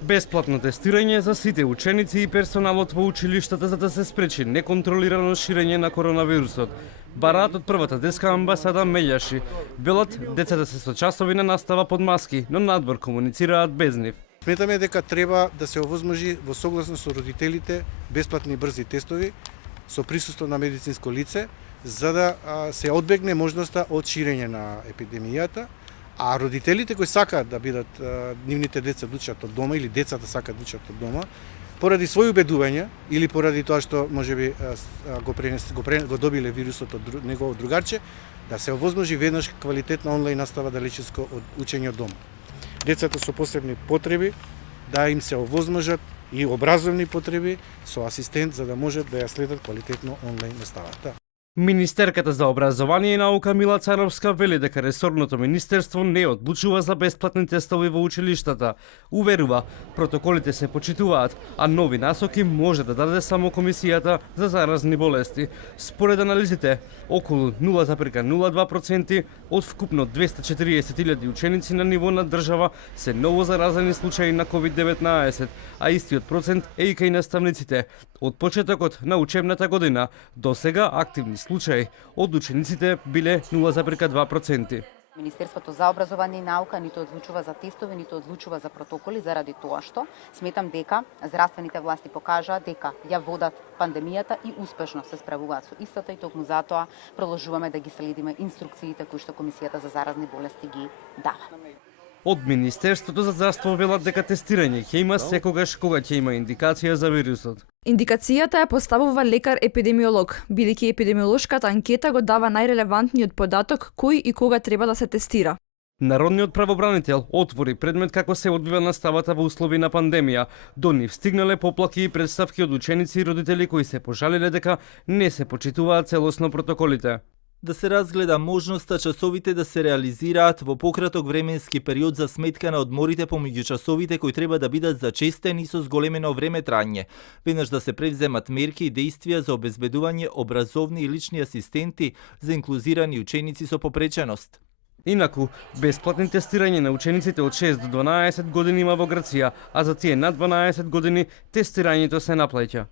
Бесплатно тестирање за сите ученици и персоналот во училиштата за да се спречи неконтролирано ширење на коронавирусот. Бараат од првата детска амбасада меѓаши. Велат, децата се со часови на настава под маски, но надвор комуницираат без нив. Сметаме дека треба да се овозможи во согласност со родителите бесплатни брзи тестови со присуство на медицинско лице, за да се одбегне можноста од ширење на епидемијата, а родителите кои сакаат да бидат нивните деца да учат од дома или децата сакаат да учат од дома, поради своји убедувања или поради тоа што можеби го добиле вирусот од негово другарче, да се овозможи веднаш квалитетна онлайн настава далечиско од учење од дома. Децата со посебни потреби да им се овозможат и образовни потреби со асистент за да можат да ја следат квалитетно онлайн наставата. Министерката за образование и наука Мила Царовска вели дека ресорното министерство не одлучува за бесплатни тестови во училиштата. Уверува, протоколите се почитуваат, а нови насоки може да даде само Комисијата за заразни болести. Според анализите, околу 0,02% од вкупно 240.000 ученици на ниво на држава се ново заразени случаи на COVID-19, а истиот процент е и кај наставниците. Од почетокот на учебната година до сега активни случаи од учениците биле 0,2%. Министерството за образование и наука ниту одлучува за тестови, ниту одлучува за протоколи заради тоа што сметам дека здравствените власти покажаа дека ја водат пандемијата и успешно се справуваат со истата и токму затоа продолжуваме да ги следиме инструкциите кои што Комисијата за заразни болести ги дава. Од Министерството за здравство велат дека тестирање ќе има секогаш кога ќе има индикација за вирусот. Индикацијата ја поставува лекар-епидемиолог, бидејќи епидемиолошката анкета го дава најрелевантниот податок кој и кога треба да се тестира. Народниот правобранител отвори предмет како се одвива наставата во услови на пандемија. До нив стигнале поплаки и представки од ученици и родители кои се пожалиле дека не се почитуваат целосно протоколите. Да се разгледа можноста часовите да се реализираат во пократок временски период за сметка на одморите помеѓу часовите кои треба да бидат зачестени со зголемено време трање. Веднаш да се превземат мерки и действија за обезбедување образовни и лични асистенти за инклузирани ученици со попреченост. Инаку, бесплатни тестирање на учениците од 6 до 12 години има во Грција, а за тие над 12 години тестирањето се наплаќа.